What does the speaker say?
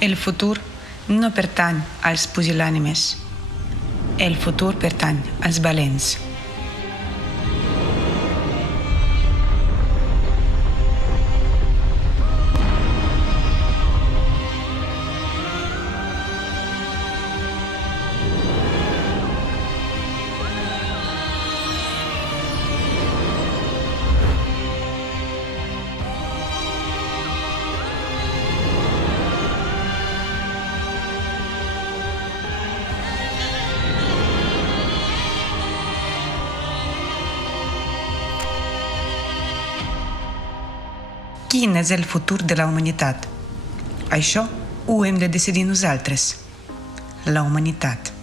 El futur no pertany als pusil·lànimes. El futur pertany als valents. Quin és el futur de la humanitat? Això ho hem de decidir nosaltres. La humanitat.